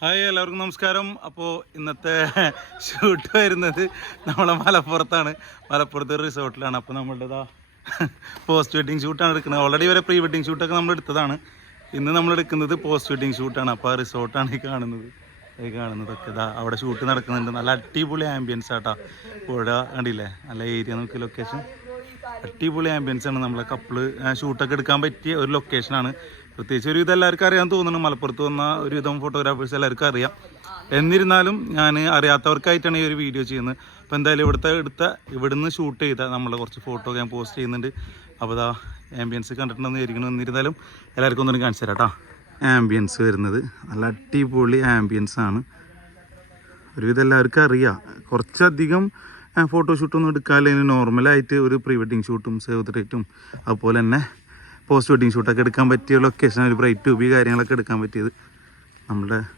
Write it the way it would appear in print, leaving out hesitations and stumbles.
Hi എല്ലാവർക്കും നമസ്കാരം. അപ്പോൾ ഇന്നത്തെ ഷൂട്ട് വരുന്നത് നമ്മളെ മലപ്പുറത്താണ്. മലപ്പുറത്ത് റിസോർട്ടിലാണ്. അപ്പോൾ നമ്മളുടേതാ പോസ്റ്റ് വെഡിങ് ഷൂട്ടാണ് എടുക്കുന്നത്. ഓൾറെഡി വരെ പ്രീ വെഡിങ് ഷൂട്ടൊക്കെ നമ്മൾ എടുത്തതാണ്. ഇന്ന് നമ്മൾ എടുക്കുന്നത് പോസ്റ്റ് വെഡിങ് ഷൂട്ടാണ്. അപ്പോൾ ആ റിസോർട്ടാണ് ഈ കാണുന്നതൊക്കെ ഇതാ അവിടെ ഷൂട്ട് നടക്കുന്നുണ്ട്. നല്ല അടിപൊളി ആംബിയൻസ് ആട്ടാ. പുഴ കണ്ടില്ലേ, നല്ല ഏരിയ നോക്കി ലൊക്കേഷൻ, അടിപൊളി ആംബിയൻസ് ആണ്. നമ്മളെ കപ്പിള് ഷൂട്ടൊക്കെ എടുക്കാൻ പറ്റിയ ഒരു ലൊക്കേഷനാണ്. പ്രത്യേകിച്ച് ഒരുവിധം എല്ലാവർക്കും അറിയാൻ തോന്നുന്നു. മലപ്പുറത്ത് വന്ന ഒരുവിധം ഫോട്ടോഗ്രാഫേഴ്സ് എല്ലാവർക്കും അറിയാം. എന്നിരുന്നാലും ഞാൻ അറിയാത്തവർക്കായിട്ടാണ് ഈ ഒരു വീഡിയോ ചെയ്യുന്നത്. അപ്പോൾ എന്തായാലും ഇവിടുന്ന് ഷൂട്ട് ചെയ്ത നമ്മളെ കുറച്ച് ഫോട്ടോ ഞാൻ പോസ്റ്റ് ചെയ്യുന്നുണ്ട്. അപ്പോൾ ഇതാ ആംബിയൻസ് കണ്ടിട്ടുണ്ടെന്ന് വിചാരിക്കണം. എന്നിരുന്നാലും എല്ലാവർക്കും ഒന്നും കാണിച്ചു തരാം കേട്ടോ. ആംബിയൻസ് വരുന്നത് നല്ല അടിപൊളി ആംബിയൻസ് ആണ്. ഒരുവിധം എല്ലാവർക്കും അറിയാം. കുറച്ചധികം ഫോട്ടോഷൂട്ടൊന്നും എടുക്കാറില്ല. നോർമലായിട്ട് ഒരു പ്രീ വെഡിങ് ഷൂട്ടും സേവ് ദ ഡേറ്റും അതുപോലെ തന്നെ പോസ്റ്റ് വെഡിങ് ഷൂട്ടൊക്കെ എടുക്കാൻ പറ്റിയ ലൊക്കേഷൻ, ഒരു ബ്രൈറ്റ് ടു ബി കാര്യങ്ങളൊക്കെ എടുക്കാൻ പറ്റിയത് നമ്മുടെ